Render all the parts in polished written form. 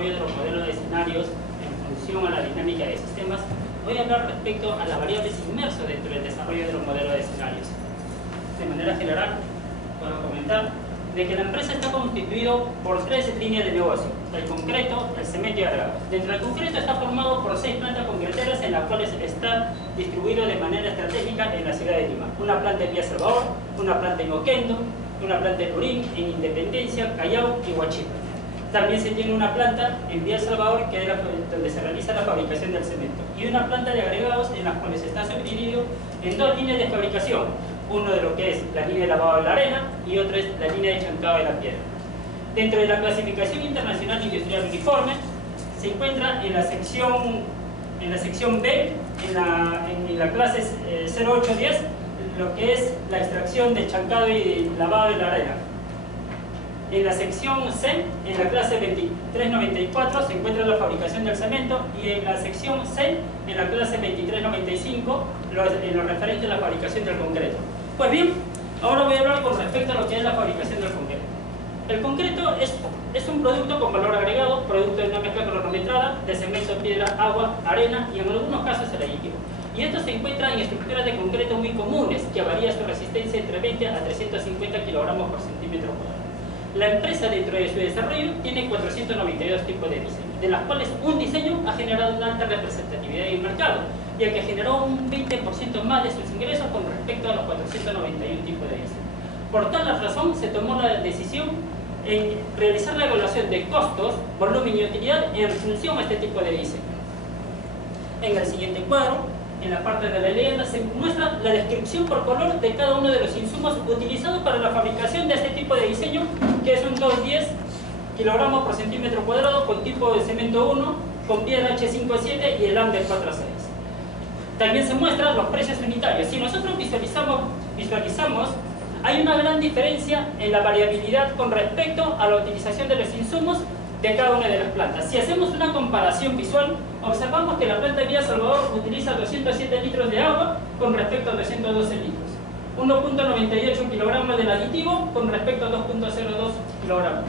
desarrollo de los modelos de escenarios en función a la dinámica de sistemas, voy a hablar respecto a las variables inmersas dentro del desarrollo de los modelos de escenarios. De manera general, puedo comentar de que la empresa está constituido por 3 líneas de negocio: el concreto, el cemento y agregados. Dentro del concreto está formado por 6 plantas concreteras en las cuales está distribuido de manera estratégica en la ciudad de Lima. Una planta en Villa Salvador, una planta en Oquendo, una planta en Lurín, en Independencia, Callao y Huachipa. También se tiene una planta en Villa Salvador, que es donde se realiza la fabricación del cemento, y una planta de agregados en las cuales está subdividido en 2 líneas de fabricación: uno de lo que es la línea de lavado de la arena y otra es la línea de chancado de la piedra. Dentro de la clasificación internacional industrial uniforme se encuentra en la sección B, en la clase 0810, lo que es la extracción de chancado y lavado de la arena. En la sección C, en la clase 2394, se encuentra la fabricación del cemento, y en la sección C, en la clase 2395, en lo referente a la fabricación del concreto. Pues bien, ahora voy a hablar con respecto a lo que es la fabricación del concreto. El concreto es un producto con valor agregado, producto de una mezcla cronometrada de cemento, piedra, agua, arena y en algunos casos el aditivo. Y esto se encuentra en estructuras de concreto muy comunes, que varía su resistencia entre 20 a 350 kilogramos por centímetro cuadrado. La empresa, dentro de su desarrollo, tiene 492 tipos de diseño, de las cuales un diseño ha generado una alta representatividad en el mercado, ya que generó un 20% más de sus ingresos con respecto a los 491 tipos de diseño. Por tal razón, se tomó la decisión en realizar la evaluación de costos, volumen y utilidad en función a este tipo de diseño. En el siguiente cuadro, en la parte de la leyenda, se muestra la descripción por color de cada uno de los insumos utilizados para la fabricación de este tipo de diseño, que es un 210 kilogramos por centímetro cuadrado con tipo de cemento 1, con piedra H57 y el AMD 406. También se muestran los precios unitarios. Si nosotros visualizamos, hay una gran diferencia en la variabilidad con respecto a la utilización de los insumos de cada una de las plantas. Si hacemos una comparación visual, observamos que la planta de Villa Salvador utiliza 207 litros de agua con respecto a 212 litros, 1.98 kilogramos del aditivo con respecto a 2.02 kilogramos,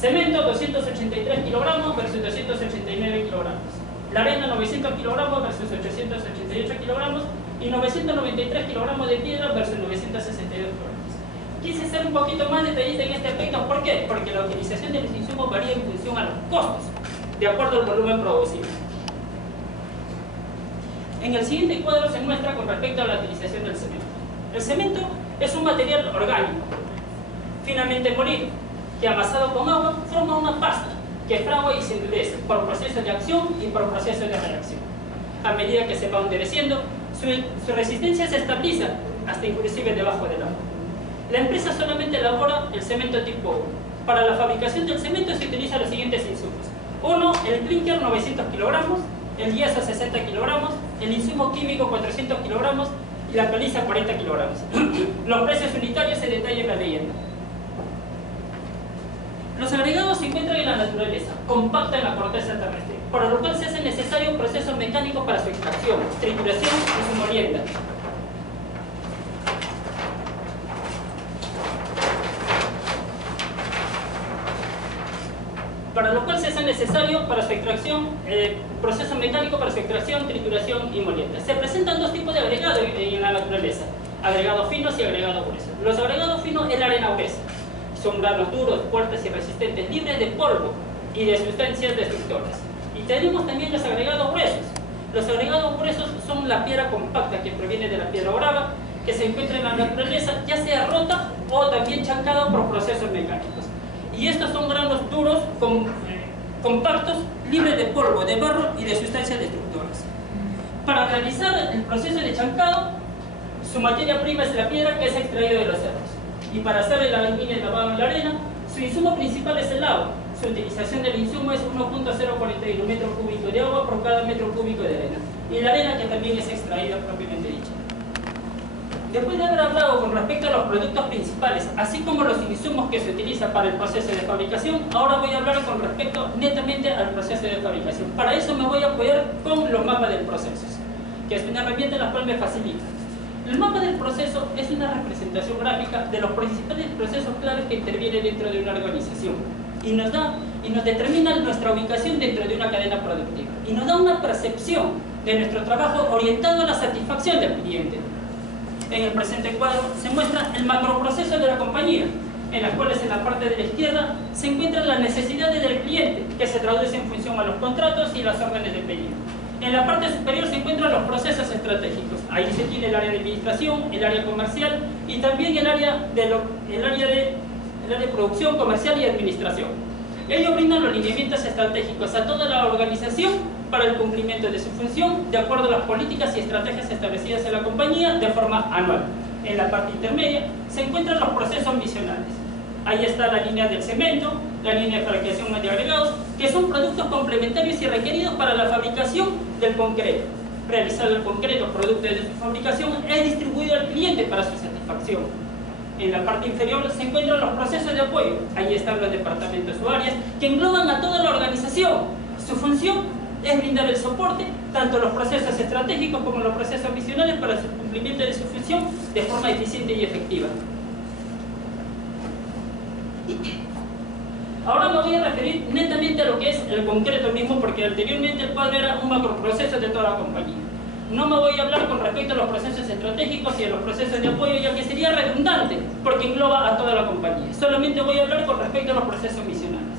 cemento 283 kilogramos versus 289 kilogramos, la arena 900 kilogramos versus 888 kilogramos y 993 kilogramos de piedra versus 962 kilogramos. Quise ser un poquito más detallista en este aspecto. ¿Por qué? Porque la utilización de los insumos varía en función a los costos, de acuerdo al volumen producido. En el siguiente cuadro se muestra con respecto a la utilización del cemento. El cemento es un material orgánico, finamente molido, que amasado con agua forma una pasta que fragua y se endurece por procesos de acción y por procesos de reacción. A medida que se va endureciendo, su resistencia se estabiliza hasta inclusive debajo del agua. La empresa solamente elabora el cemento tipo 1. Para la fabricación del cemento se utilizan los siguientes insumos. 1. El clinker 900 kilogramos, el yeso 60 kilogramos, el insumo químico 400 kilogramos y la caliza 40 kilogramos. Los precios unitarios se detallan en la leyenda. Los agregados se encuentran en la naturaleza, compacta en la corteza terrestre, por lo cual se hace necesario procesos mecánicos para su extracción, trituración y su molienda. Para lo cual se hace necesario para su extracción, proceso mecánico para su extracción, trituración y molienda. Se presentan 2 tipos de agregados en la naturaleza: agregados finos y agregados gruesos. Los agregados finos es la arena gruesa. Son granos duros, fuertes y resistentes, libres de polvo y de sustancias destructoras. Y tenemos también los agregados gruesos. Los agregados gruesos son la piedra compacta que proviene de la piedra brava, que se encuentra en la naturaleza, ya sea rota o también chancada por procesos mecánicos. Y estos son granos duros, compactos, libres de polvo, de barro y de sustancias destructoras. Para realizar el proceso de chancado, su materia prima es la piedra, que es extraída de los cerros. Y para hacer el aluminio y lavado en la arena, su insumo principal es el agua. Su utilización del insumo es 1.041 metros cúbicos de agua por cada metro cúbico de arena. Y la arena, que también es extraída propiamente dicha. Después de haber hablado con respecto a los productos principales, así como los insumos que se utilizan para el proceso de fabricación, ahora voy a hablar con respecto netamente al proceso de fabricación. Para eso me voy a apoyar con los mapas del proceso, que es una herramienta la cual me facilita. El mapa del proceso es una representación gráfica de los principales procesos claves que intervienen dentro de una organización. y nos determina nuestra ubicación dentro de una cadena productiva y nos da una percepción de nuestro trabajo orientado a la satisfacción del cliente. En el presente cuadro se muestra el macroproceso de la compañía, en las cuales en la parte de la izquierda se encuentran las necesidades del cliente, que se traduce en función a los contratos y las órdenes de pedido. En la parte superior se encuentran los procesos estratégicos. Ahí se tiene el área de administración, el área comercial y también el área de producción comercial y administración. Ellos brindan los lineamientos estratégicos a toda la organización para el cumplimiento de su función de acuerdo a las políticas y estrategias establecidas en la compañía de forma anual. En la parte intermedia se encuentran los procesos misionales. Ahí está la línea del cemento, la línea de fabricación de agregados, que son productos complementarios y requeridos para la fabricación del concreto. Realizado el concreto, producto de su fabricación, es distribuido al cliente para su satisfacción. En la parte inferior se encuentran los procesos de apoyo. Ahí están los departamentos o áreas que engloban a toda la organización. Su función es brindar el soporte, tanto los procesos estratégicos como los procesos misionales para el cumplimiento de su función de forma eficiente y efectiva. Ahora me voy a referir netamente a lo que es el concreto mismo, porque anteriormente el cuadro era un macroproceso de toda la compañía. No me voy a hablar con respecto a los procesos estratégicos y a los procesos de apoyo, ya que sería redundante, porque engloba a toda la compañía. Solamente voy a hablar con respecto a los procesos misionales.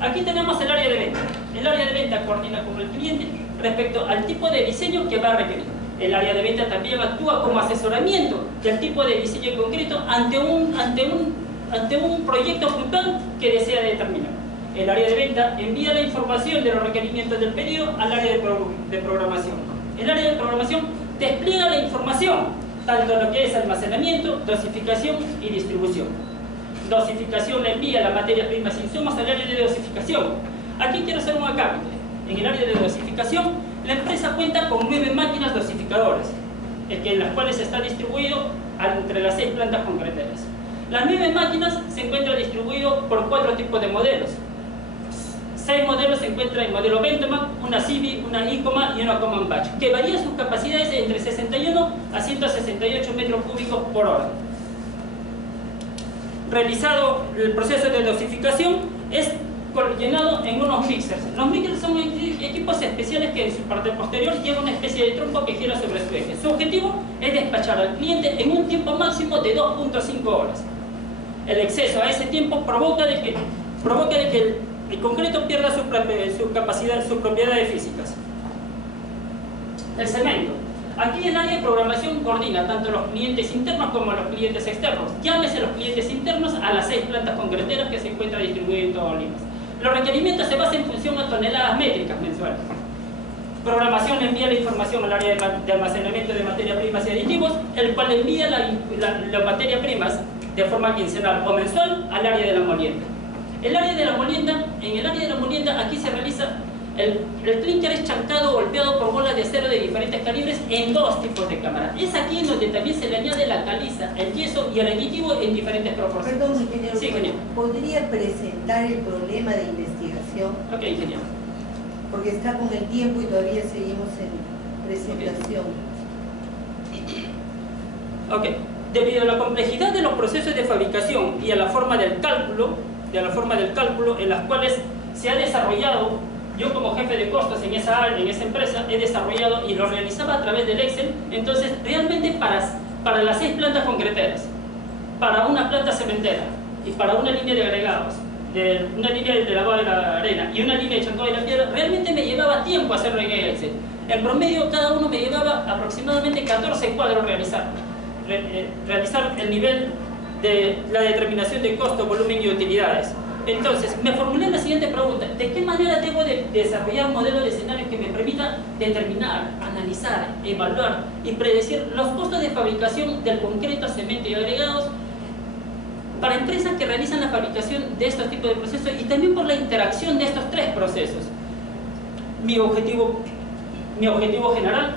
Aquí tenemos el área de venta. El área de venta coordina con el cliente respecto al tipo de diseño que va a requerir. El área de venta también actúa como asesoramiento del tipo de diseño concreto ante un proyecto puntual que desea determinar. El área de venta envía la información de los requerimientos del pedido al área de programación. El área de programación despliega la información, tanto lo que es almacenamiento, dosificación y distribución. Dosificación le envía la materia prima e insumos al área de dosificación. Aquí quiero hacer un acápite. En el área de dosificación, la empresa cuenta con 9 máquinas dosificadoras, en las cuales está distribuido entre las 6 plantas concreteras. Las 9 máquinas se encuentran distribuidos por 4 tipos de modelos. 6 modelos se encuentran en modelo Bentomac, una Civi, una Icoma y una Common Batch, que varían sus capacidades entre 61 a 168 metros cúbicos por hora. Realizado el proceso de dosificación, es llenado en unos mixers. Los mixers son equipos especiales que en su parte posterior llevan una especie de trompo que gira sobre su eje. Su objetivo es despachar al cliente en un tiempo máximo de 2.5 horas. El exceso a ese tiempo provoca de que el concreto pierda su capacidad, sus propiedades físicas. El cemento. Aquí el área de programación coordina tanto los clientes internos como los clientes externos. Llámese los clientes internos a las 6 plantas concreteras que se encuentran distribuidas en todo Lima. Los requerimientos se basan en función a toneladas métricas mensuales. Programación le envía la información al área de almacenamiento de materias primas y aditivos, el cual envía las materias primas de forma quincenal o mensual al área de la molienda. En el área de la molienda aquí se realiza el clinker es chancado o golpeado por bolas de acero de diferentes calibres en 2 tipos de cámara. Es aquí en donde también se le añade la caliza, el yeso y el aditivo en diferentes proporciones. Perdón, ingeniero. Sí, ingeniero. ¿Podría presentar el problema de investigación? Ok, ingeniero. Porque está con el tiempo y todavía seguimos en presentación. Ok. Debido a la complejidad de los procesos de fabricación y a la forma del cálculo, en las cuales se ha desarrollado, yo como jefe de costos en esa empresa he desarrollado y lo realizaba a través del Excel. Entonces realmente para las 6 plantas concreteras, para una planta cementera y para una línea de agregados, una línea de lavado de la arena y una línea de chancado de la piedra, realmente me llevaba tiempo hacerlo en Excel. En promedio cada uno me llevaba aproximadamente 14 cuadros realizar el nivel de la determinación de costo, volumen y utilidades. Entonces, me formulé la siguiente pregunta: ¿de qué manera debo de desarrollar un modelo de escenario que me permita determinar, analizar, evaluar y predecir los costos de fabricación del concreto, cemento y agregados para empresas que realizan la fabricación de estos tipos de procesos y también por la interacción de estos 3 procesos? Mi objetivo general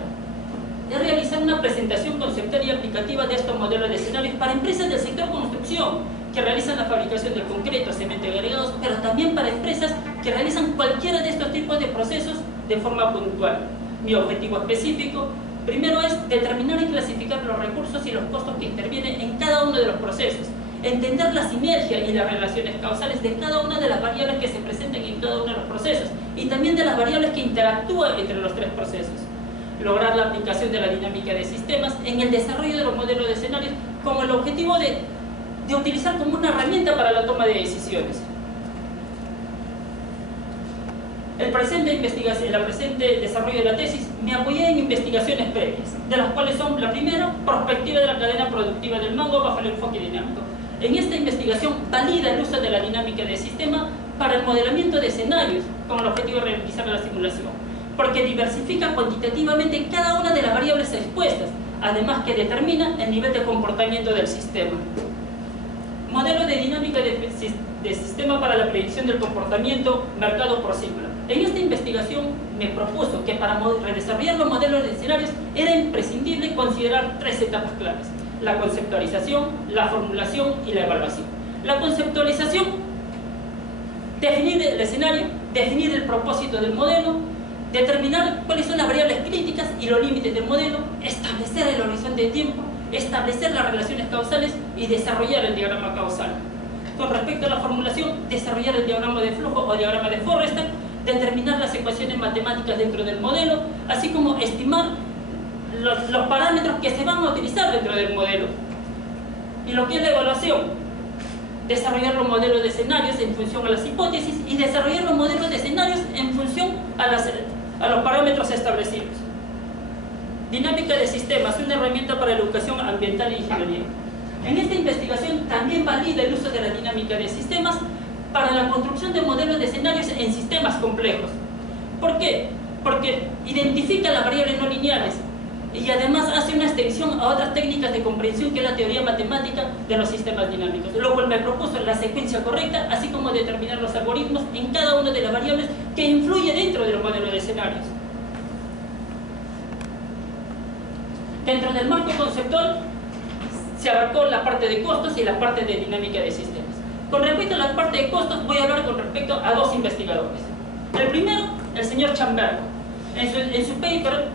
es realizar una presentación conceptual y aplicativa de estos modelos de escenarios para empresas del sector construcción que realizan la fabricación del concreto, cemento y agregados, pero también para empresas que realizan cualquiera de estos tipos de procesos de forma puntual. Mi objetivo específico, primero, es determinar y clasificar los recursos y los costos que intervienen en cada uno de los procesos. entender la sinergia y las relaciones causales de cada una de las variables que se presentan en cada uno de los procesos y también de las variables que interactúan entre los tres procesos. Lograr la aplicación de la dinámica de sistemas en el desarrollo de los modelos de escenarios con el objetivo de utilizar como una herramienta para la toma de decisiones. El presente desarrollo de la tesis me apoyé en investigaciones previas, de las cuales son la primera, prospectiva de la cadena productiva del mango bajo el enfoque dinámico. En esta investigación valida el uso de la dinámica de sistema para el modelamiento de escenarios con el objetivo de realizar la simulación, porque diversifica cuantitativamente cada una de las variables expuestas, además que determina el nivel de comportamiento del sistema. Modelo de dinámica de sistema para la predicción del comportamiento mercado porcícola. En esta investigación me propuso que para redesarrollar los modelos de escenarios era imprescindible considerar tres etapas claves: la conceptualización, la formulación y la evaluación. La conceptualización: definir el escenario, definir el propósito del modelo, determinar cuáles son las variables críticas y los límites del modelo, establecer el horizonte de tiempo, establecer las relaciones causales y desarrollar el diagrama causal. Con respecto a la formulación, desarrollar el diagrama de flujo o diagrama de Forrester, determinar las ecuaciones matemáticas dentro del modelo, así como estimar los parámetros que se van a utilizar dentro del modelo. Y lo que es la evaluación: desarrollar los modelos de escenarios en función a las hipótesis y desarrollar los modelos de escenarios en función a los parámetros establecidos. Dinámica de sistemas, una herramienta para la educación ambiental e ingeniería. En esta investigación también valida el uso de la dinámica de sistemas para la construcción de modelos de escenarios en sistemas complejos. ¿Por qué? Porque identifica las variables no lineales y además hace una extensión a otras técnicas de comprensión que es la teoría matemática de los sistemas dinámicos, lo cual me propuso la secuencia correcta, así como determinar los algoritmos en cada una de las variables que influye dentro del modelo de escenarios. Dentro del marco conceptual se abarcó la parte de costos y la parte de dinámica de sistemas. Con respecto a la parte de costos, voy a hablar con respecto a dos investigadores. El primero, el señor Chambergo. En su paper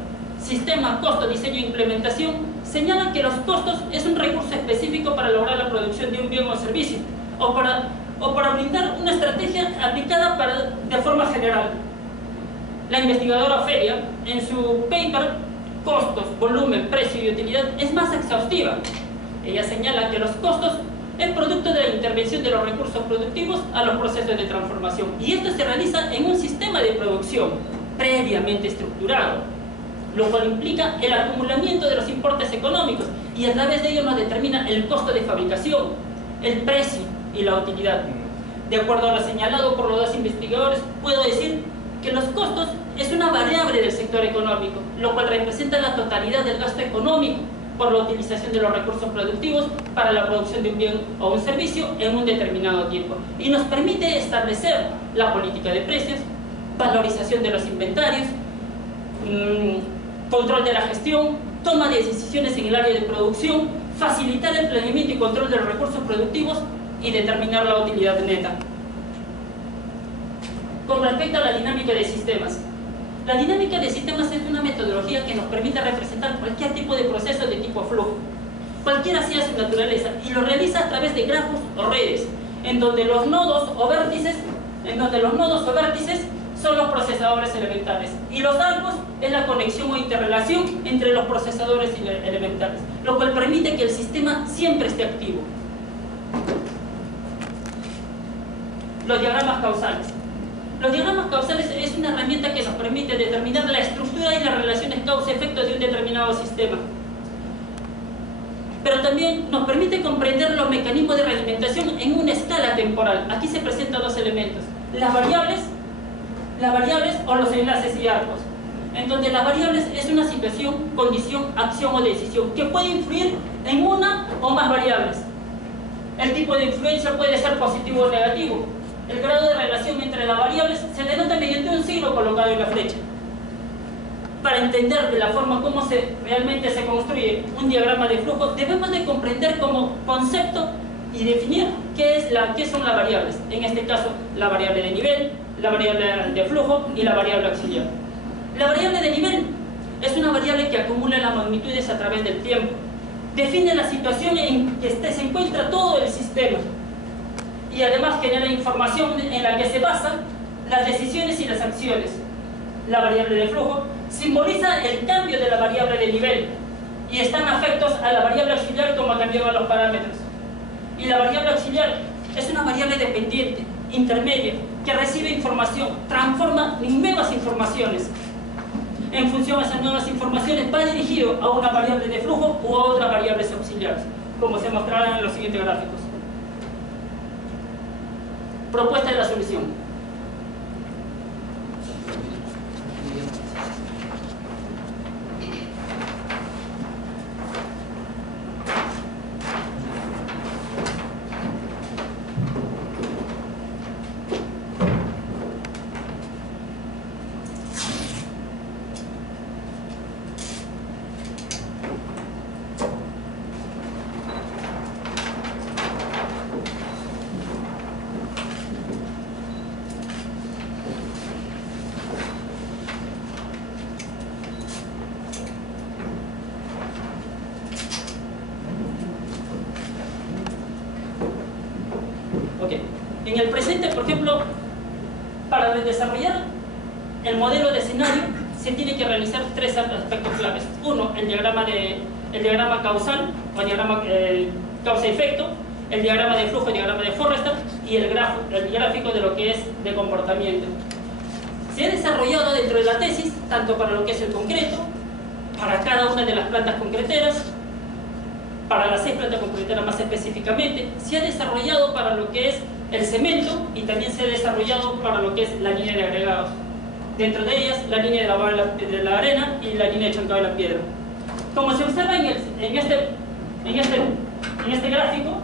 Sistema, Costo, Diseño e Implementación, señala que los costos es un recurso específico para lograr la producción de un bien o servicio, o para brindar una estrategia aplicada de forma general. La investigadora Feria, en su paper Costos, Volumen, Precio y Utilidad, es más exhaustiva. Ella señala que los costos es producto de la intervención de los recursos productivos a los procesos de transformación, y esto se realiza en un sistema de producción previamente estructurado, lo cual implica el acumulamiento de los importes económicos, y a través de ello nos determina el costo de fabricación, el precio y la utilidad. De acuerdo a lo señalado por los dos investigadores, puedo decir que los costos es una variable del sector económico, lo cual representa la totalidad del gasto económico por la utilización de los recursos productivos para la producción de un bien o un servicio en un determinado tiempo, y nos permite establecer la política de precios, valorización de los inventarios, control de la gestión, toma de decisiones en el área de producción, facilitar el planeamiento y control de los recursos productivos y determinar la utilidad neta. Con respecto a la dinámica de sistemas, la dinámica de sistemas es una metodología que nos permite representar cualquier tipo de proceso de tipo flujo, cualquiera sea su naturaleza, y lo realiza a través de grafos o redes, en donde los nodos o vértices son los procesadores elementales, y los arcos es la conexión o interrelación entre los procesadores elementales, lo cual permite que el sistema siempre esté activo. Los diagramas causales. Los diagramas causales es una herramienta que nos permite determinar la estructura y las relaciones causa-efecto de un determinado sistema. Pero también nos permite comprender los mecanismos de realimentación en una escala temporal. Aquí se presentan dos elementos: las variables o los enlaces y arcos, en donde las variables es una situación, condición, acción o decisión que puede influir en una o más variables. El tipo de influencia puede ser positivo o negativo. El grado de relación entre las variables se denota mediante un signo colocado en la flecha. Para entender de la forma como realmente se construye un diagrama de flujo, debemos de comprender como concepto y definir qué son las variables. En este caso, la variable de nivel, la variable de flujo y la variable auxiliar. La variable de nivel es una variable que acumula las magnitudes a través del tiempo. define la situación en que se encuentra todo el sistema y además genera información en la que se basan las decisiones y las acciones. La variable de flujo simboliza el cambio de la variable de nivel y están afectos a la variable auxiliar como cambiaban los parámetros. Y la variable auxiliar es una variable dependiente, intermedia, que recibe información, transforma en nuevas informaciones. En función a esas nuevas informaciones va dirigido a una variable de flujo o a otras variables auxiliares, como se mostrarán en los siguientes gráficos. Propuesta de la solución. En el presente, por ejemplo, para desarrollar el modelo de escenario se tiene que realizar tres aspectos claves. Uno, el diagrama causal o diagrama causa-efecto, el diagrama de flujo, el diagrama de Forrester y el gráfico de lo que es de comportamiento. Se ha desarrollado dentro de la tesis, tanto para lo que es el concreto, para cada una de las plantas concreteras, para las 6 plantas concreteras más específicamente, se ha desarrollado para lo que es el cemento y también se ha desarrollado para lo que es la línea de agregados. Dentro de ellas, la línea de la arena y la línea de chancado de la piedra. Como se observa en este gráfico,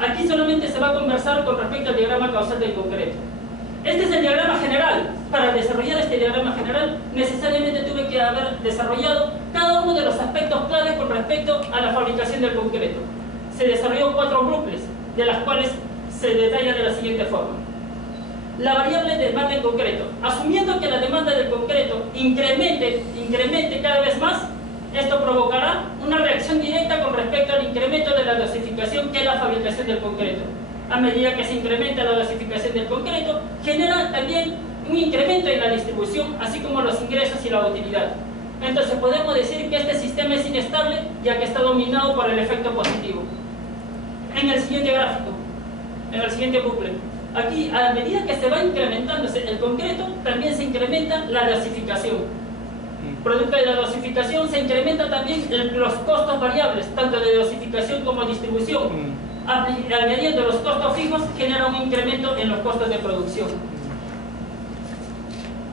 aquí solamente se va a conversar con respecto al diagrama causal del concreto. Este es el diagrama general. Para desarrollar este diagrama general, necesariamente tuve que haber desarrollado cada uno de los aspectos claves con respecto a la fabricación del concreto. Se desarrolló 4 grupos, de las cuales se detalla de la siguiente forma. La variable de demanda en concreto. Asumiendo que la demanda del concreto incremente cada vez más, esto provocará una reacción directa con respecto al incremento de la dosificación que es la fabricación del concreto. A medida que se incrementa la dosificación del concreto, genera también un incremento en la distribución, así como los ingresos y la utilidad. Entonces podemos decir que este sistema es inestable, ya que está dominado por el efecto positivo. En el siguiente gráfico, en el siguiente bucle, aquí a medida que se va incrementándose el concreto, también se incrementa la dosificación. Producto de la dosificación se incrementa también los costos variables, tanto de dosificación como distribución. Añadiendo los costos fijos, genera un incremento en los costos de producción.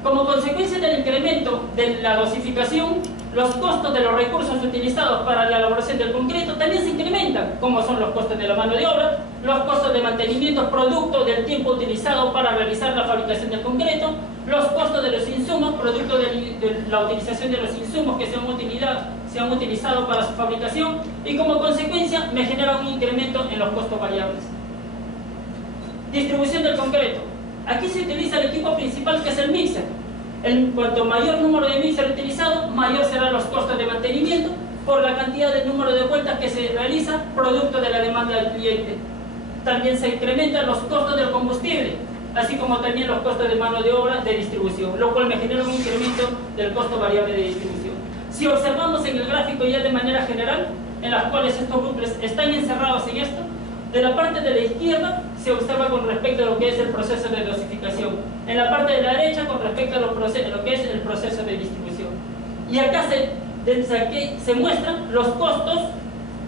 Como consecuencia del incremento de la dosificación, los costos de los recursos utilizados para la elaboración del concreto también se incrementan, como son los costos de la mano de obra, los costos de mantenimiento producto del tiempo utilizado para realizar la fabricación del concreto, los costos de los insumos, producto de la utilización de los insumos que se han utilizado para su fabricación, y como consecuencia me genera un incremento en los costos variables. Distribución del concreto. Aquí se utiliza el equipo principal, que es el mixer. Cuanto mayor número de mixer utilizado, mayor serán los costos de mantenimiento por la cantidad de número de vueltas que se realiza producto de la demanda del cliente. También se incrementan los costos del combustible, así como también los costos de mano de obra de distribución, lo cual me genera un incremento del costo variable de distribución. Si observamos en el gráfico ya de manera general, en las cuales estos grupos están encerrados en esto, de la parte de la izquierda se observa con respecto a lo que es el proceso de dosificación. En la parte de la derecha con respecto a lo que es el proceso de distribución. Y acá desde aquí se muestran los costos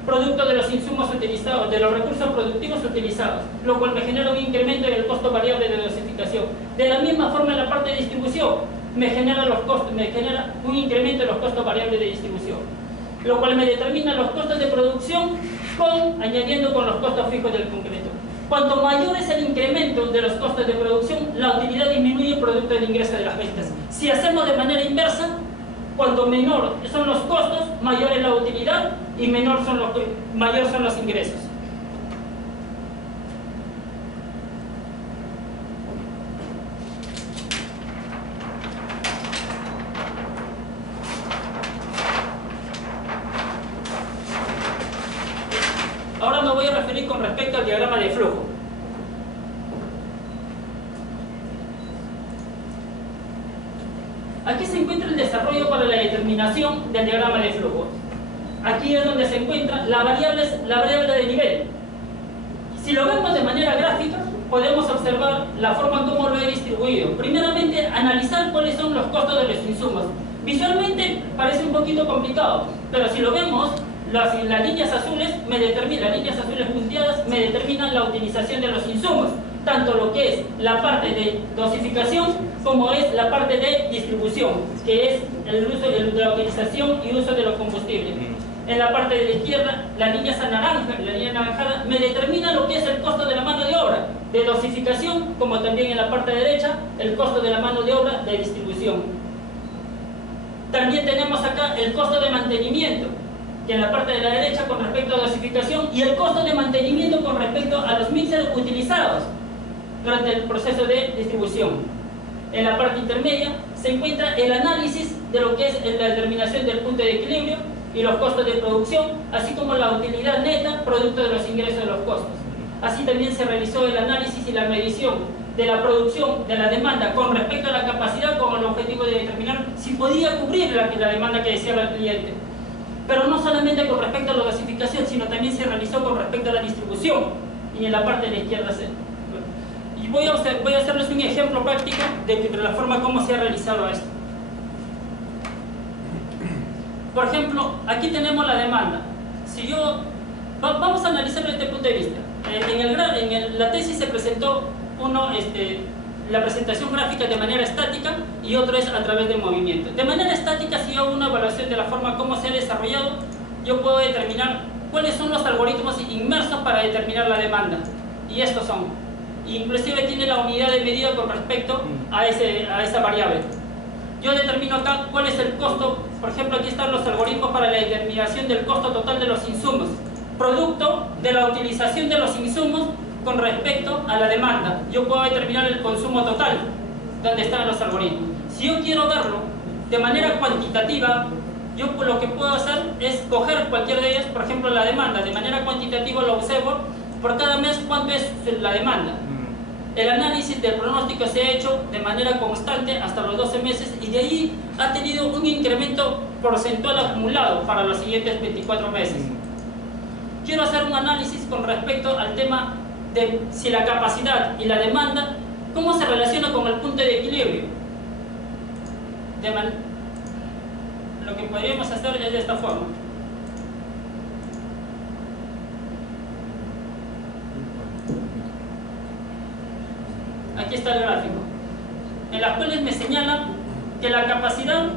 producto de los insumos utilizados, de los recursos productivos utilizados, lo cual me genera un incremento en el costo variable de dosificación. De la misma forma en la parte de distribución me genera un incremento en los costos variables de distribución, lo cual me determina los costos de producción añadiendo con los costos fijos del concreto. Cuanto mayor es el incremento de los costos de producción, la utilidad disminuye producto del ingreso de las ventas. Si hacemos de manera inversa, cuanto menor son los costos, mayor es la utilidad y mayor son los ingresos. diagrama de flujo. Aquí se encuentra el desarrollo para la determinación del diagrama de flujo. Aquí es donde se encuentra la variable de nivel. Si lo vemos de manera gráfica, podemos observar la forma como lo he distribuido. Primeramente, analizar cuáles son los costos de los insumos. Visualmente parece un poquito complicado, pero si lo vemos, las líneas azules las líneas azules punteadas me determinan la utilización de los insumos, tanto lo que es la parte de dosificación como es la parte de distribución, que es el uso de la utilización y uso de los combustibles. En la parte de la izquierda, la línea anaranjada me determina lo que es el costo de la mano de obra de dosificación, como también en la parte derecha el costo de la mano de obra de distribución. También tenemos acá el costo de mantenimiento, que en la parte de la derecha con respecto a dosificación, y el costo de mantenimiento con respecto a los mixers utilizados durante el proceso de distribución. En la parte intermedia se encuentra el análisis de lo que es la determinación del punto de equilibrio y los costos de producción, así como la utilidad neta producto de los ingresos de los costos. Así también se realizó el análisis y la medición de la producción, de la demanda con respecto a la capacidad, con el objetivo de determinar si podía cubrir la demanda que deseaba el cliente. Pero no solamente con respecto a la dosificación, sino también se realizó con respecto a la distribución. Y en la parte de la izquierda y voy a hacerles un ejemplo práctico de la forma como se ha realizado esto. Por ejemplo, aquí tenemos la demanda. Si vamos a analizarlo desde este punto de vista. En la tesis se presentó la presentación gráfica de manera estática y otro es a través de movimiento. De manera estática, si yo hago una evaluación de la forma como se ha desarrollado, yo puedo determinar cuáles son los algoritmos inmersos para determinar la demanda. Y estos son. Inclusive tiene la unidad de medida con respecto a esa variable. Yo determino acá cuál es el costo. Por ejemplo, aquí están los algoritmos para la determinación del costo total de los insumos, producto de la utilización de los insumos con respecto a la demanda. Yo puedo determinar el consumo total, donde están los algoritmos. Si yo quiero verlo de manera cuantitativa, yo lo que puedo hacer es coger cualquier de ellos, por ejemplo la demanda, de manera cuantitativa lo observo por cada mes cuánto es la demanda. El análisis del pronóstico se ha hecho de manera constante hasta los 12 meses y de ahí ha tenido un incremento porcentual acumulado para los siguientes 24 meses. Quiero hacer un análisis con respecto al tema de si la capacidad y la demanda, cómo se relaciona con el punto de equilibrio. Lo que podríamos hacer es de esta forma. Aquí está el gráfico, en las cuales me señala que la capacidad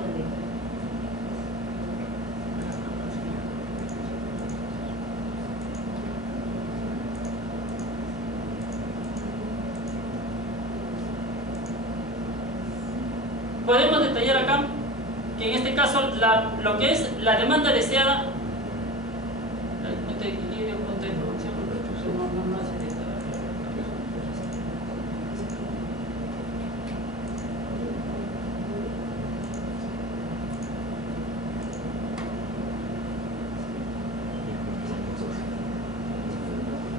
podemos detallar acá que en este caso lo que es la demanda deseada, el punto de equilibrio, punto de producción,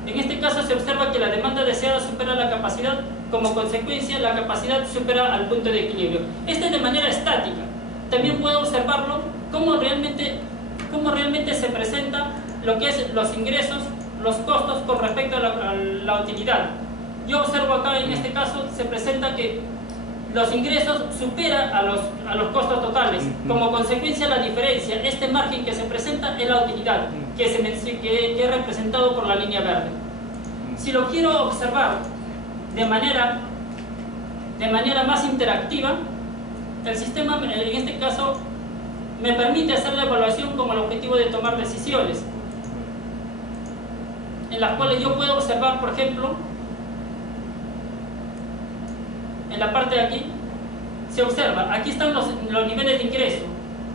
en este caso se observa que la demanda deseada supera la capacidad, como consecuencia la capacidad supera al punto de equilibrio. Este es de manera estática. También puedo observarlo cómo realmente se presenta lo que es los ingresos, los costos con respecto a la utilidad. Yo observo acá en este caso se presenta que los ingresos superan a los costos totales. Como consecuencia la diferencia, este margen que se presenta es la utilidad, que es representado por la línea verde. Si lo quiero observar de manera más interactiva, el sistema en este caso me permite hacer la evaluación con el objetivo de tomar decisiones, en las cuales yo puedo observar, por ejemplo, en la parte de aquí, se observa, aquí están los niveles de ingreso,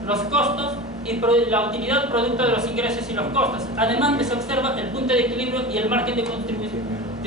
los costos y la utilidad producto de los ingresos y los costos. Además que se observa el punto de equilibrio y el margen de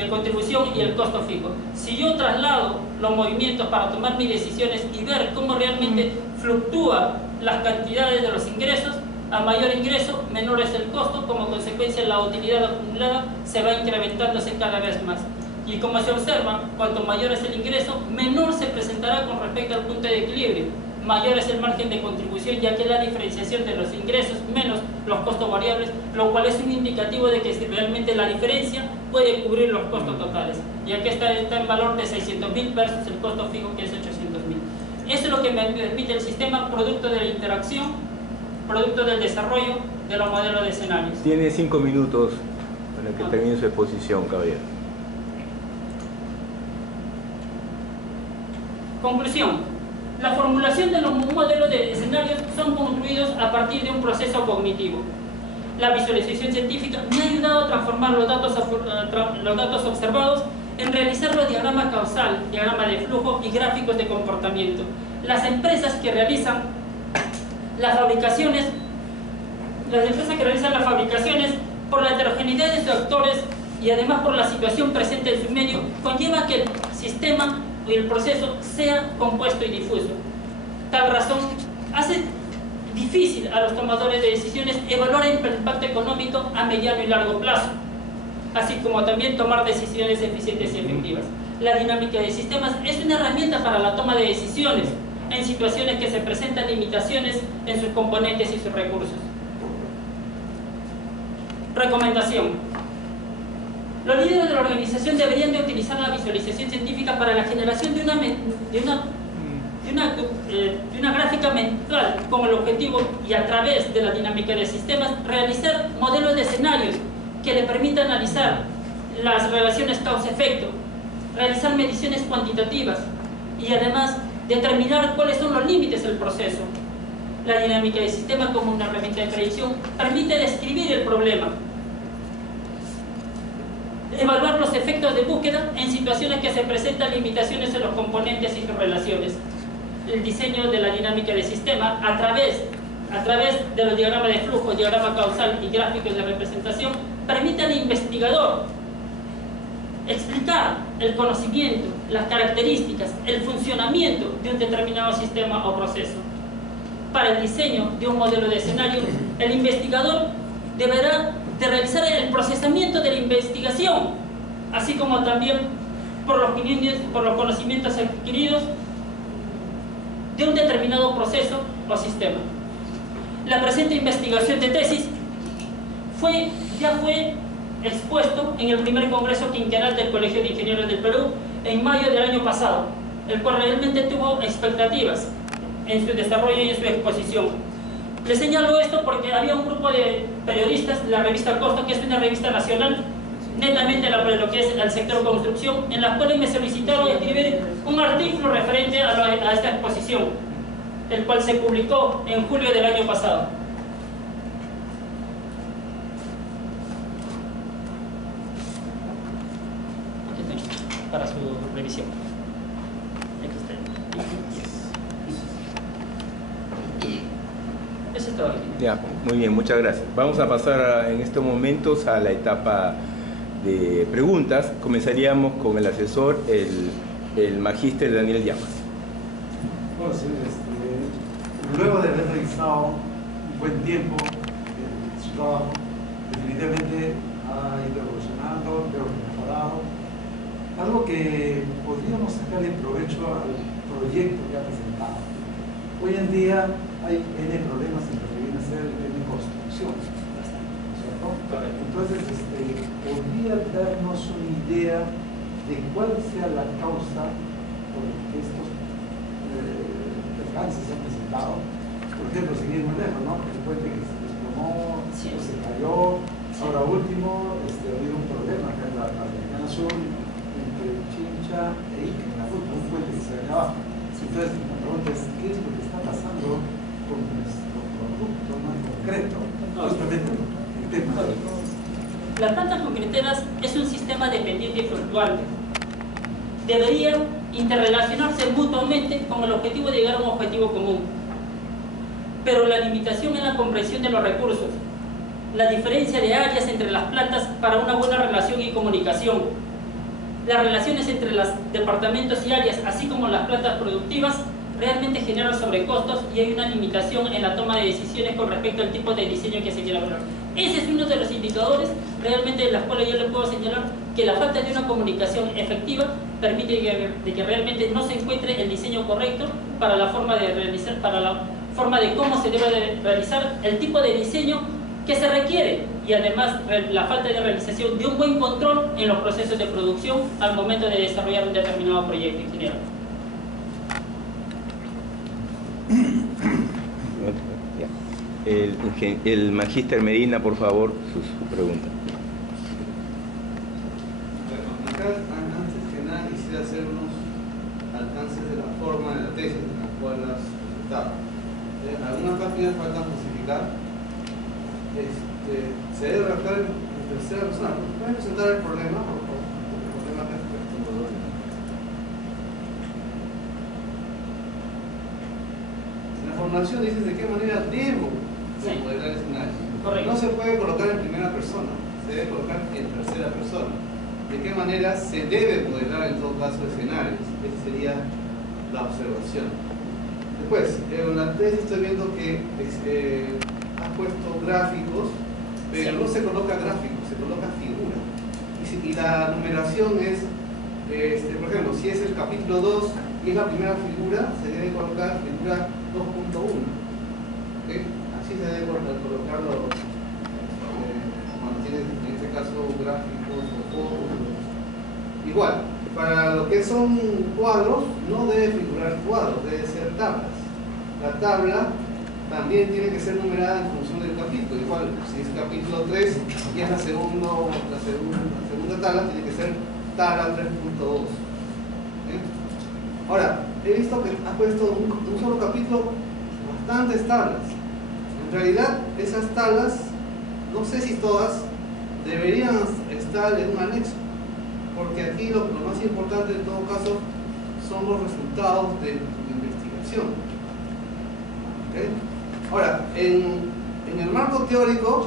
contribución y el costo fijo. Si yo traslado los movimientos para tomar mis decisiones y ver cómo realmente fluctúan las cantidades de los ingresos, A mayor ingreso, menor es el costo, como consecuencia la utilidad acumulada se va incrementándose cada vez más. Y como se observa, cuanto mayor es el ingreso, menor se presentará con respecto al punto de equilibrio. Mayor es el margen de contribución, ya que la diferenciación de los ingresos menos los costos variables, lo cual es un indicativo de que realmente la diferencia puede cubrir los costos totales, ya que está en valor de 600.000 versus el costo fijo que es 800.000. Eso es lo que me permite el sistema, producto de la interacción, producto del desarrollo de los modelos de escenarios. Tiene 5 minutos para que termine su exposición, caballero. Conclusión. La formulación de los modelos de escenarios son construidos a partir de un proceso cognitivo. La visualización científica me ha ayudado a transformar los datos observados en realizar los diagramas causal, diagrama de flujo y gráficos de comportamiento. Las empresas que realizan las fabricaciones, por la heterogeneidad de sus actores y además por la situación presente en su medio, conlleva que el sistema y el proceso sea compuesto y difuso. Tal razón hace difícil a los tomadores de decisiones evaluar el impacto económico a mediano y largo plazo, así como también tomar decisiones eficientes y efectivas. La dinámica de sistemas es una herramienta para la toma de decisiones en situaciones que se presentan limitaciones en sus componentes y sus recursos. Recomendación. Los líderes de la organización deberían de utilizar la visualización científica para la generación de una gráfica mental con el objetivo, y a través de la dinámica de sistemas, realizar modelos de escenarios que le permitan analizar las relaciones causa-efecto, realizar mediciones cuantitativas y además determinar cuáles son los límites del proceso. La dinámica de sistemas, como una herramienta de predicción, permite describir el problema, evaluar los efectos de búsqueda en situaciones que se presentan limitaciones en los componentes y sus relaciones. El diseño de la dinámica de sistema a través de los diagramas de flujo, diagrama causal y gráficos de representación permite al investigador explicar el conocimiento, las características, el funcionamiento de un determinado sistema o proceso. Para el diseño de un modelo de escenario, el investigador deberá de realizar el procesamiento de la investigación, así como también por los conocimientos adquiridos de un determinado proceso o sistema. La presente investigación de tesis ya fue expuesto en el primer Congreso Quinquenal del Colegio de Ingenieros del Perú en mayo del año pasado, el cual realmente tuvo expectativas en su desarrollo y en su exposición. Les señalo esto porque había un grupo de periodistas de la revista Costo, que es una revista nacional netamente lo que es el sector construcción, en las cuales me solicitaron escribir un artículo referente a esta exposición, el cual se publicó en julio del año pasado. Aquí está, para su revisión. Eso es todo. Ya, muy bien, muchas gracias. Vamos a pasar en estos momentos a la etapa de preguntas. Comenzaríamos con el asesor, el magíster Daniel Llamas. Bueno, sí, luego de haber realizado un buen tiempo su trabajo, definitivamente ha ido evolucionando, creo que mejorado. Algo que podríamos sacarle provecho al proyecto que ha presentado. Hoy en día hay N problemas en lo que viene a ser N construcción, ¿cierto? Entonces, podría darnos una idea de cuál sea la causa por la que estos percances se han presentado. Por ejemplo, seguir muy lejos, ¿no? El puente que se desplomó, sí, o se cayó. Sí. Ahora último, ha habido un problema acá en la Americana Sur entre Chincha e Ica, en la ruta, un puente que se acaba. Entonces, la pregunta es, ¿qué es lo que está pasando con nuestro producto más concreto? Justamente el tema de... Las plantas concreteras es un sistema dependiente y fluctuante. Deberían interrelacionarse mutuamente con el objetivo de llegar a un objetivo común. Pero la limitación es la comprensión de los recursos, la diferencia de áreas entre las plantas para una buena relación y comunicación, las relaciones entre los departamentos y áreas, así como las plantas productivas, realmente generan sobrecostos y hay una limitación en la toma de decisiones con respecto al tipo de diseño que se quiera lograr. Ese es uno de los indicadores realmente en los cuales yo le puedo señalar que la falta de una comunicación efectiva permite de que realmente no se encuentre el diseño correcto para la forma de realizar, para la forma de cómo se debe de realizar el tipo de diseño que se requiere, y además la falta de realización de un buen control en los procesos de producción al momento de desarrollar un determinado proyecto, ingeniero. El magíster Medina, por favor, su pregunta. Bueno, antes que nada quisiera hacer unos alcances de la forma de la tesis en la cual has presentado. Algunas páginas faltan justificar. Se debe redactar en tercera persona. ¿Puedes presentar el problema, por favor? El problema que has puesto. En la formulación dices de qué manera debo modelar el escenario. Correcto. No se puede colocar en primera persona, se debe colocar en tercera persona. ¿De qué manera se debe modelar en todo caso escenarios? Esa sería la observación. Después, en la tesis estoy viendo que has puesto gráficos, pero no se coloca gráficos, se coloca figura. Y la numeración es, por ejemplo, si es el capítulo 2 y es la primera figura, se debe colocar figura 2.1. ¿Okay? Así se debe colocarlo cuando tienes, en este caso, gráficos o fotos. Igual, para lo que son cuadros, no debe figurar cuadros, debe ser tablas. La tabla también tiene que ser numerada en función del capítulo. Igual, si es capítulo 3 y es la segunda tabla, tiene que ser tabla 3.2. Ahora, he visto que has puesto un solo capítulo, bastantes tablas. En realidad, esas tablas, no sé si todas, deberían estar en un anexo, porque aquí lo más importante en todo caso son los resultados de tu investigación. ¿Okay? Ahora, en el marco teórico,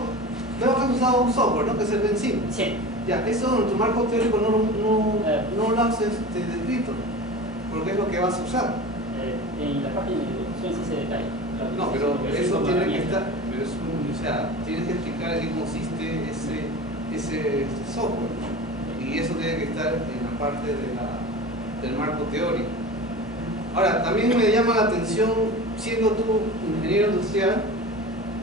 veo que has usado un software, ¿no? Que es el Benzin. Sí. Ya, eso en tu marco teórico no lo has descrito, porque es lo que vas a usar. En la página de introducción sí se detalla. No, pero eso tiene que estar, pero o sea, tienes que explicar en qué consiste ese software, y eso tiene que estar en la parte del marco teórico. Ahora, también me llama la atención, siendo tú ingeniero industrial,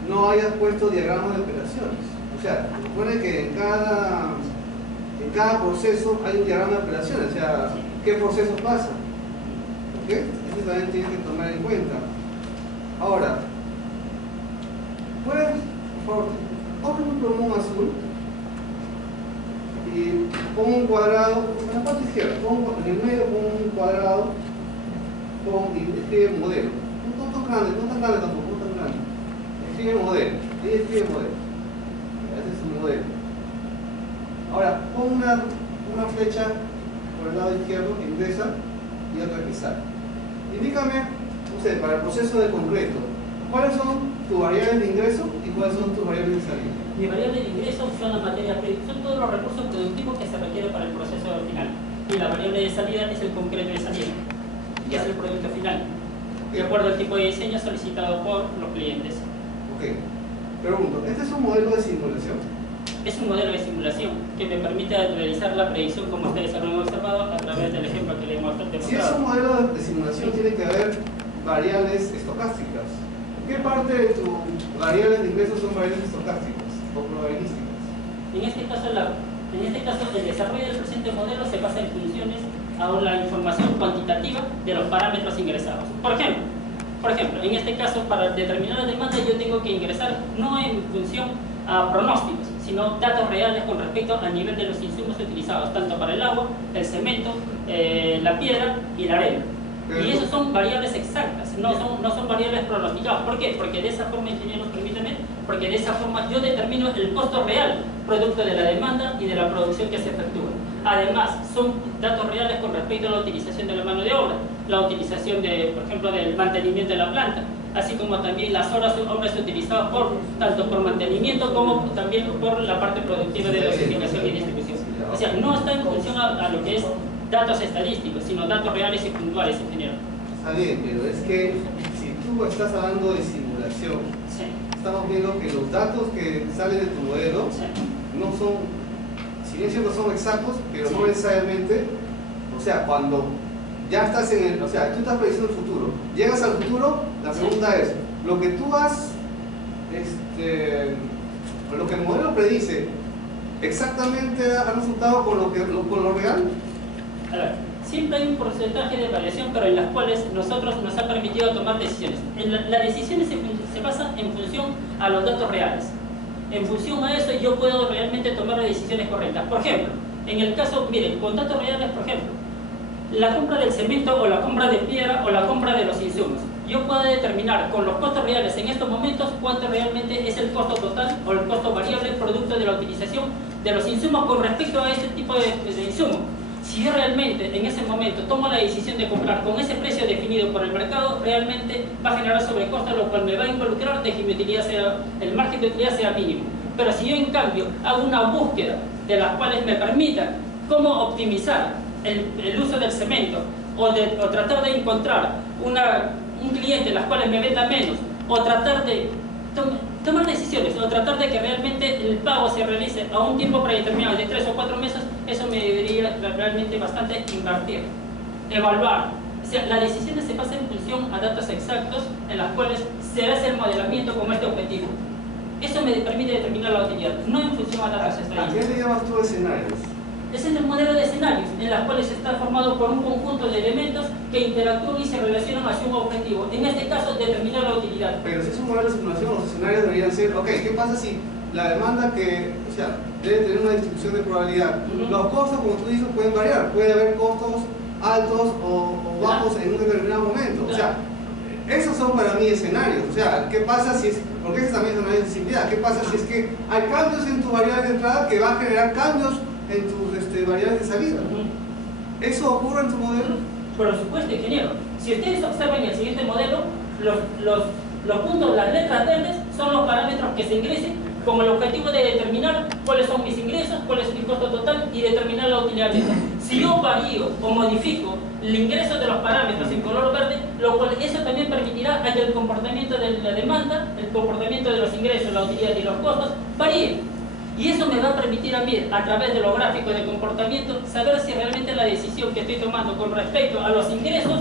no hayas puesto diagramas de operaciones. O sea, se supone que en cada proceso hay un diagrama de operaciones, o sea, qué proceso pasa. ¿Ok? Eso también tienes que tomar en cuenta. Ahora, ¿puedes, por favor, coge un plumón azul y pon un cuadrado, en la parte izquierda, en el medio pon un cuadrado y escribe modelo. No tan grande tampoco, no tan grande. Escribe modelo, ahí escribe modelo. Ese es un modelo. Ahora, pon una flecha por el lado izquierdo, ingresa, y otra que sale. Indícame, no sé, para el proceso de concreto, ¿cuáles son tus variables de ingreso y cuáles son tus variables de salida? Mi variable de ingreso son las materias primas, son todos los recursos productivos que se requieren para el proceso final. Y la variable de salida es el concreto de salida, que es el producto final, de acuerdo al tipo de diseño solicitado por los clientes. Ok. Pregunto, ¿este es un modelo de simulación? Es un modelo de simulación que me permite realizar la predicción, como ustedes habrán observado, a través del ejemplo que le hemos demostrado. Si es un modelo de simulación, tiene que haber variables estocásticas. ¿Qué parte de tus variables de ingresos son variables estocásticas o probabilísticas? En este caso, el desarrollo del presente modelo se basa en funciones a la información cuantitativa de los parámetros ingresados. Por ejemplo, en este caso, para determinar la demanda, yo tengo que ingresar no en función a pronósticos, sino datos reales con respecto al nivel de los insumos utilizados, tanto para el agua, el cemento, la piedra y la arena. Y esas son variables exactas, no son variables pronosticadas. ¿Por qué? Porque de esa forma, ingenieros, permítame, porque de esa forma yo determino el costo real, producto de la demanda y de la producción que se efectúa. Además, son datos reales con respecto a la utilización de la mano de obra, la utilización, por ejemplo, del mantenimiento de la planta, así como también las horas utilizadas tanto por mantenimiento como también por la parte productiva de dosificación y distribución. O sea, no está en función a lo que es datos estadísticos, sino datos reales y puntuales, ingeniero. Está bien, pero es que si tú estás hablando de simulación, Sí, estamos viendo que los datos que salen de tu modelo sí. no son, si bien cierto son exactos, pero Sí. no necesariamente, o sea, cuando ya estás en el, o sea, tú estás prediciendo el futuro, llegas al futuro, la Sí. pregunta es, lo que tú has, lo que el modelo predice, ¿exactamente ha resultado con lo real? A ver, siempre hay un porcentaje de variación, pero en las cuales nosotros nos ha permitido tomar decisiones. Las decisiones se basan en función a los datos reales. En función a eso yo puedo realmente tomar las decisiones correctas. Por ejemplo, en el caso, miren, con datos reales, por ejemplo, la compra del cemento o la compra de piedra o la compra de los insumos. Yo puedo determinar con los costos reales en estos momentos cuánto realmente es el costo total o el costo variable producto de la utilización de los insumos con respecto a este tipo de insumos. Si yo realmente en ese momento tomo la decisión de comprar con ese precio definido por el mercado, realmente va a generar sobrecosto, lo cual me va a involucrar de que mi utilidad sea, el margen de utilidad sea mínimo. Pero si yo en cambio hago una búsqueda de las cuales me permitan cómo optimizar el uso del cemento o tratar de encontrar un cliente en las cuales me venda menos o tratar de tomar decisiones o tratar de que realmente el pago se realice a un tiempo predeterminado de 3 o 4 meses, eso me debería realmente bastante invertir, evaluar. O sea, las decisiones se basan en función a datos exactos en las cuales se hace el modelamiento con este objetivo. Eso me permite determinar la utilidad, no en función a datos ¿A qué estadísticos. le llamas tú escenarios? Es el modelo de escenarios, en los cuales está formado por un conjunto de elementos que interactúan y se relacionan hacia un objetivo. En este caso, determinar la utilidad. Pero si es un modelo de simulación, los escenarios deberían ser, ok, ¿qué pasa si la demanda que, o sea, debe tener una distribución de probabilidad? Ujú. Los costos, como tú dices, pueden variar. Puede haber costos altos o bajos en un determinado momento. O sea, esos son para mí escenarios. O sea, ¿qué pasa si es, porque ese también es una sensibilidad, qué pasa si es que hay cambios en tu variable de entrada que va a generar cambios en tus variables de salida? Ujú. ¿Eso ocurre en tu modelo? Por supuesto, ingeniero. Si ustedes observan el siguiente modelo, los puntos, las letras verdes, son los parámetros que se ingresen con el objetivo de determinar cuáles son mis ingresos, cuál es mi costo total y determinar la utilidad neta. Si yo varío o modifico el ingreso de los parámetros en color verde, lo cual eso también permitirá a que el comportamiento de la demanda, el comportamiento de los ingresos, la utilidad y los costos varíen. Y eso me va a permitir a mí, a través de los gráficos de comportamiento, saber si realmente la decisión que estoy tomando con respecto a los ingresos,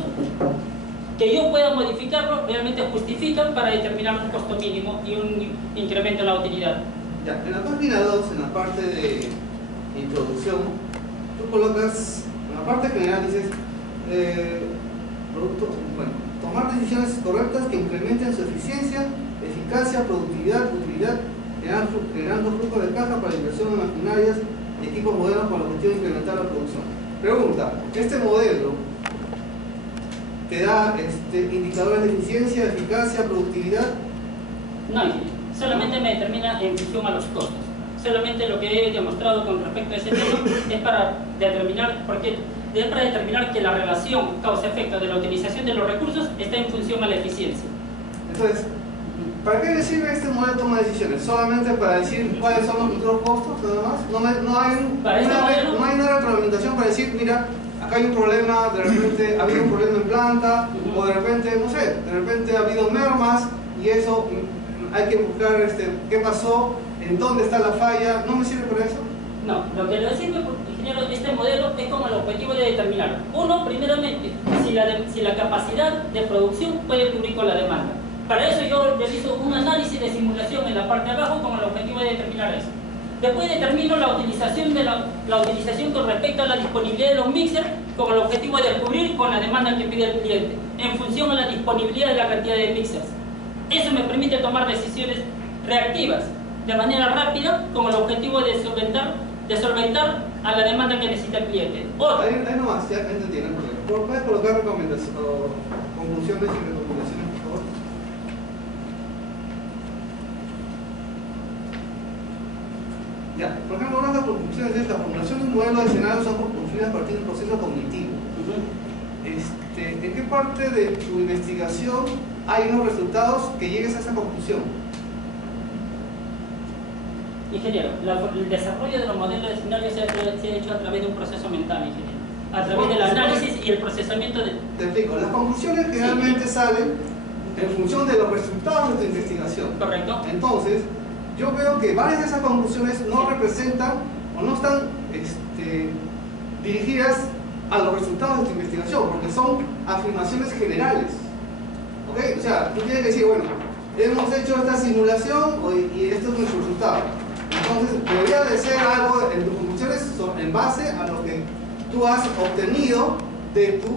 que yo pueda modificarlo, realmente justifican para determinar un costo mínimo y un incremento en la utilidad. Ya, en la página 2, en la parte de introducción, tú colocas, en la parte general dices, tomar decisiones correctas que incrementen su eficiencia, eficacia, productividad, utilidad, generando flujo de caja para inversión en maquinarias y equipos modernos con el objetivo de incrementar la producción. Pregunta, ¿este modelo te da indicadores de eficiencia, eficacia, productividad? No, ingeniero. Solamente me determina en función a los costos. Solamente lo que he demostrado con respecto a ese tema es para determinar, que la relación causa-efecto de la utilización de los recursos está en función a la eficiencia. Entonces, ¿para qué sirve este modelo de toma de decisiones? ¿Solamente para decir cuáles son los futuros costos, nada más? No hay una retroalimentación para decir, mira, acá hay un problema, de repente ha habido un problema en planta, o de repente, no sé, de repente ha habido mermas, y eso hay que buscar qué pasó, en dónde está la falla. ¿No me sirve para eso? No, lo que le sirve, ingeniero, este modelo es como el objetivo de determinar, uno, primeramente, si la capacidad de producción puede cubrir con la demanda. Para eso yo realizo un análisis de simulación en la parte de abajo con el objetivo de determinar eso. Después determino la utilización con respecto a la disponibilidad de los mixers con el objetivo de cubrir con la demanda que pide el cliente, en función a la disponibilidad de la cantidad de mixers. Eso me permite tomar decisiones reactivas de manera rápida con el objetivo de solventar a la demanda que necesita el cliente. Otra. Ahí nomás, ya entendí, no hay problema. ¿Puedes colocar recomendaciones, conclusiones y recomendaciones, por favor? Ya, por ejemplo, una de las conclusiones es la formulación de un modelo de escenarios son construidas a partir de un proceso cognitivo. ¿En qué parte de tu investigación hay unos resultados que llegues a esa conclusión? Ingeniero, el desarrollo de los modelos de escenarios se ha hecho a través de un proceso mental, ingeniero. a través del análisis y el procesamiento de... Te explico, las conclusiones generalmente salen en función de los resultados de tu investigación. Correcto. Entonces, yo veo que varias de esas conclusiones no representan o no están dirigidas a los resultados de tu investigación, porque son afirmaciones generales. ¿Ok? O sea, tú tienes que decir, bueno, hemos hecho esta simulación y este es nuestro resultado. Entonces, debería de ser algo en tus conclusiones en base a lo que tú has obtenido de tu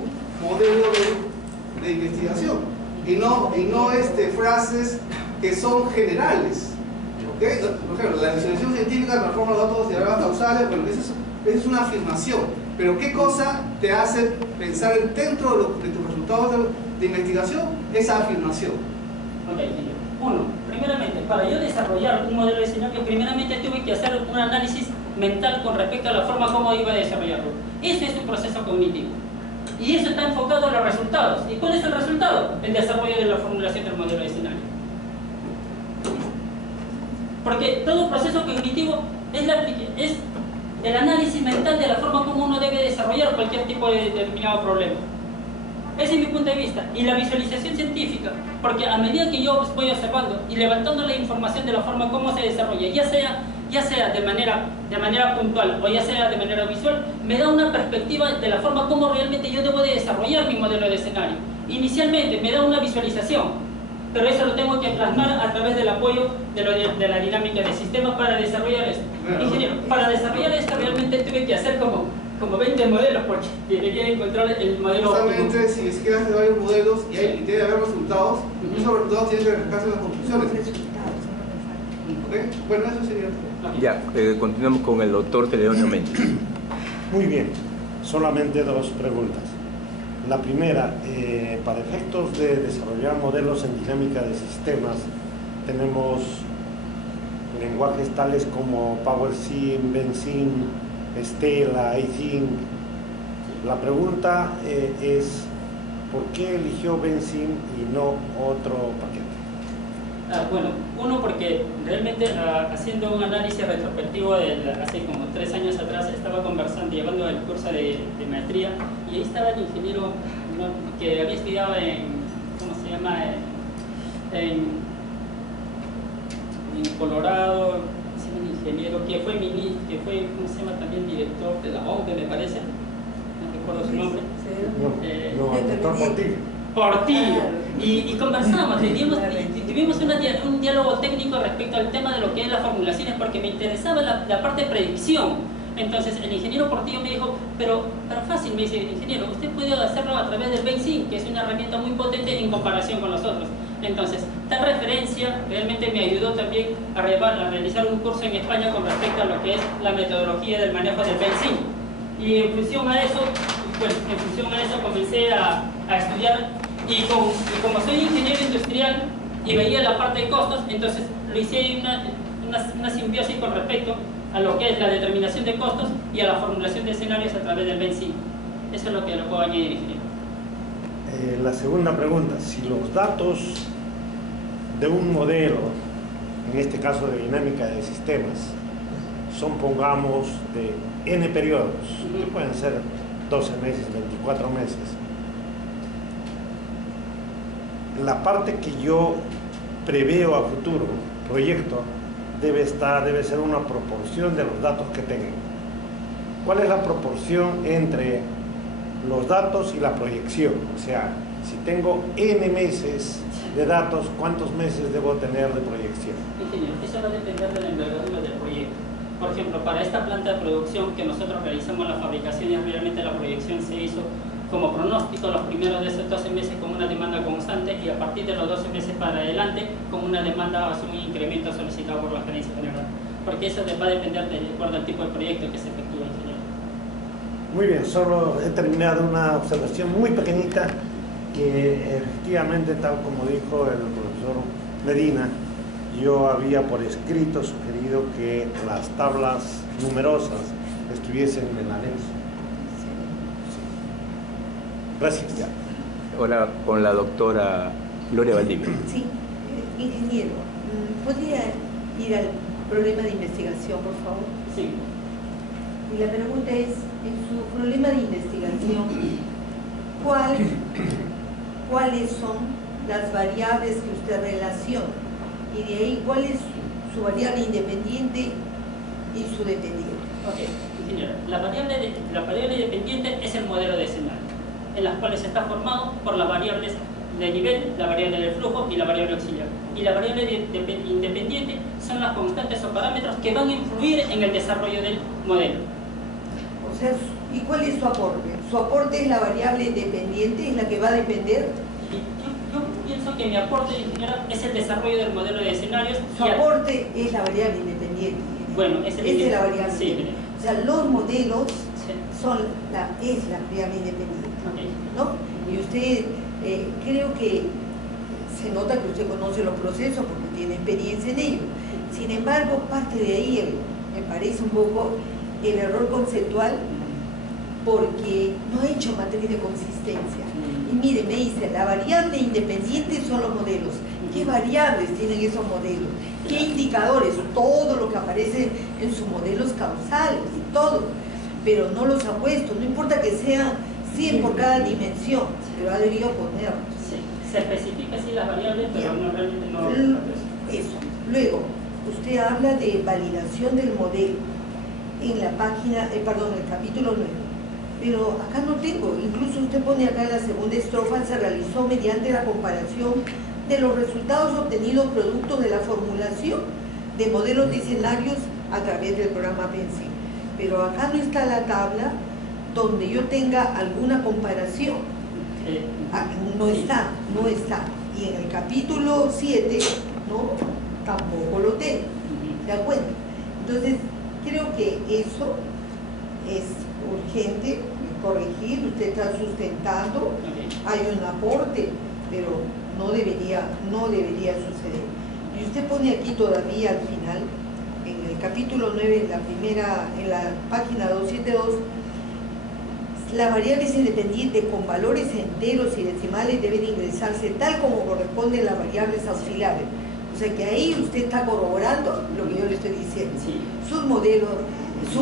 modelo de investigación y no frases que son generales. ¿Okay? Por ejemplo, la visualización científica transforma los datos y las causales, bueno, esa es una afirmación, pero ¿qué cosa te hace pensar dentro de tus resultados de investigación esa afirmación? Ok, uno, primeramente, para yo desarrollar un modelo de escenario, primeramente tuve que hacer un análisis mental con respecto a la forma como iba a desarrollarlo. Eso es un proceso cognitivo. Y eso está enfocado en los resultados. ¿Y cuál es el resultado? El desarrollo de la formulación del modelo de escenario. Porque todo proceso cognitivo es el análisis mental de la forma como uno debe desarrollar cualquier tipo de determinado problema. Ese es mi punto de vista. Y la visualización científica, porque a medida que yo voy observando y levantando la información de la forma como se desarrolla, ya sea de manera puntual o ya sea de manera visual, me da una perspectiva de la forma como realmente yo debo de desarrollar mi modelo de escenario. Inicialmente me da una visualización, pero eso lo tengo que plasmar a través del apoyo de la dinámica de sistemas para desarrollar esto. Ingeniero, para desarrollar esto realmente tuve que hacer como 20 modelos, porque debería encontrar el modelo justamente óptimo. si es que haces varios modelos y tiene que haber resultados, esos resultados tienen que reflejarse en las conclusiones. ¿Okay? Bueno, eso sería todo. Ya, continuamos con el doctor Celedonio Méndez. Muy bien, solamente dos preguntas. La primera, para efectos de desarrollar modelos en dinámica de sistemas, tenemos lenguajes tales como PowerSim, BenSim, Stella, iThink. La pregunta es, ¿por qué eligió BenSim y no otro paquete? Bueno, uno porque realmente haciendo un análisis retrospectivo hace como 3 años atrás estaba llevando el curso de maestría y ahí estaba el ingeniero que había estudiado ¿cómo se llama? En Colorado, un ingeniero que fue, ¿cómo se llama? También director de la OCDE, me parece, no recuerdo su nombre. El doctor Portillo. Y conversamos, tuvimos un diálogo técnico respecto al tema de lo que es las formulaciones, porque me interesaba la parte de predicción. Entonces el ingeniero Portillo me dijo, pero fácil, me dice, ingeniero, usted puede hacerlo a través del BenSim, que es una herramienta muy potente en comparación con los otros. Entonces, tal referencia realmente me ayudó también a realizar un curso en España con respecto a lo que es la metodología del manejo del BenSim. Y en función a eso, comencé a estudiar y como soy ingeniero industrial y veía la parte de costos, entonces lo hice una simbiosis con respecto a lo que es la determinación de costos y a la formulación de escenarios a través del BenSim. Eso es lo que le puedo añadir, ingeniero. La segunda pregunta, si los datos de un modelo, en este caso de dinámica de sistemas, son, pongamos, de n periodos, que pueden ser 12 meses, 24 meses, la parte que yo preveo a futuro, proyecto, debe ser una proporción de los datos que tengo. ¿Cuál es la proporción entre los datos y la proyección? O sea, si tengo n meses de datos, ¿cuántos meses debo tener de proyección? Ingeniero, eso va a depender de la envergadura del proyecto. Por ejemplo, para esta planta de producción que nosotros realizamos la fabricación y realmente la proyección se hizo como pronóstico los primeros de esos 12 meses con una demanda constante y a partir de los 12 meses para adelante con una demanda o un incremento solicitado por la gerencia general. Porque eso va a depender de acuerdo al tipo de proyecto que se efectúe, ingeniero. Muy bien, solo he terminado una observación muy pequeñita que efectivamente, tal como dijo el profesor Medina, yo había por escrito sugerido que las tablas numerosas estuviesen en el anexo. Gracias. Ya. Ahora con la doctora Gloria Valdivia. Sí, ingeniero, ¿podría ir al problema de investigación, por favor? Sí. Y la pregunta es, en su problema de investigación, ¿cuáles son las variables que usted relaciona? Y de ahí, ¿cuál es su variable independiente y su dependiente? Ok, señora, la variable independiente es el modelo de escenario, en las cuales está formado por las variables de nivel, la variable del flujo y la variable auxiliar. Y la variable independiente son las constantes o parámetros que van a influir en el desarrollo del modelo. O sea, ¿y cuál es su aporte? ¿Su aporte es la variable independiente, es la que va a depender? Yo pienso que mi aporte, ingeniera, es el desarrollo del modelo de escenarios. Su aporte es la variable independiente. Bueno, esa es la variable sí, independiente. O sea, los modelos sí. es la variable independiente. Okay. ¿No? Y usted, creo que se nota que usted conoce los procesos porque tiene experiencia en ello. Sin embargo, parte de ahí me parece un poco el error conceptual, porque no ha hecho materia de consistencia. Y mire, me dice, la variable independiente son los modelos. ¿Qué variables tienen esos modelos? ¿Qué indicadores? Todo lo que aparece en sus modelos causales, todo. Pero no los ha puesto, no importa que sean 100 por cada dimensión, pero ha debido ponerlos. Sí, se especifica así las variables, pero no realmente no. Eso. Luego, usted habla de validación del modelo en la página, en el capítulo 9. Pero acá no tengo, incluso usted pone acá en la segunda estrofa, se realizó mediante la comparación de los resultados obtenidos producto de la formulación de modelos de escenarios a través del programa PENSIM. Pero acá no está la tabla donde yo tenga alguna comparación. No está. Y en el capítulo 7, ¿no? Tampoco lo tengo. ¿De acuerdo? Entonces, creo que eso es urgente corregir. Usted está sustentando, hay un aporte, pero no debería suceder. Y usted pone aquí todavía al final, en el capítulo 9, en la página 272, las variables independientes con valores enteros y decimales deben ingresarse tal como corresponden las variables auxiliares. O sea que ahí usted está corroborando lo que yo le estoy diciendo. Sí. Su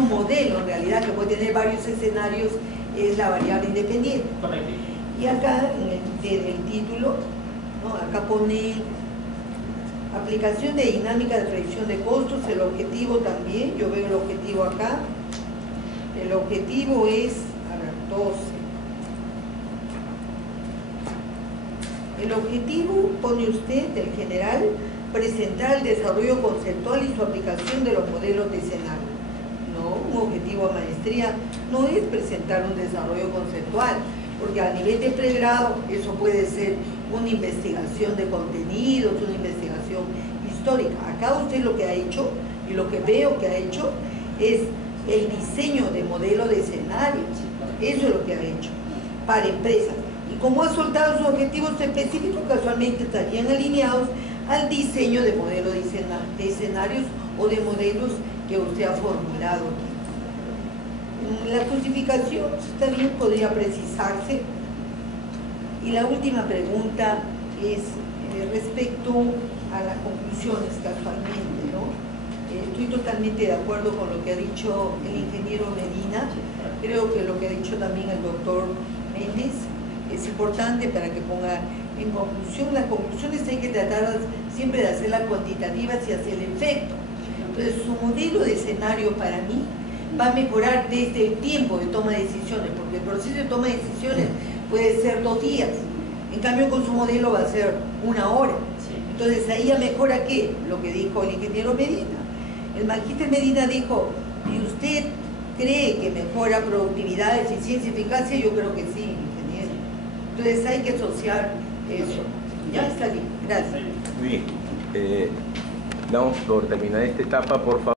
modelo en realidad, que puede tener varios escenarios, es la variable independiente. Correcto. Y acá en el título, ¿no? Acá pone aplicación de dinámica de predicción de costos, el objetivo también, yo veo el objetivo acá. El objetivo es, 12. El objetivo, pone usted, del general, presentar el desarrollo conceptual y su aplicación de los modelos de escenario. No, un objetivo a maestría no es presentar un desarrollo conceptual, porque a nivel de pregrado eso puede ser una investigación de contenidos, una investigación histórica. Acá usted lo que ha hecho, y lo que veo que ha hecho, es el diseño de modelo de escenario. Eso es lo que ha hecho para empresas. Y como ha soltado sus objetivos específicos, casualmente estarían alineados al diseño de modelos de escenarios o de modelos que usted ha formulado aquí. La justificación también podría precisarse. Y la última pregunta es respecto a las conclusiones, casualmente, ¿no? Estoy totalmente de acuerdo con lo que ha dicho el ingeniero Medina. Creo que lo que ha dicho también el doctor Méndez es importante para que ponga en conclusión. Las conclusiones hay que tratar siempre de hacerlas cuantitativas y hacia el efecto. Entonces, su modelo de escenario para mí va a mejorar desde el tiempo de toma de decisiones, porque el proceso de toma de decisiones puede ser 2 días. En cambio, con su modelo va a ser 1 hora. Entonces, ahí ya mejora ¿qué? Lo que dijo el ingeniero Medina. El magíster Medina dijo, ¿y usted cree que mejora productividad, eficiencia, eficacia? Yo creo que sí, ingeniero. Entonces hay que asociar eso. Ya está bien, gracias. Muy bien. Damos por terminar esta etapa, por favor.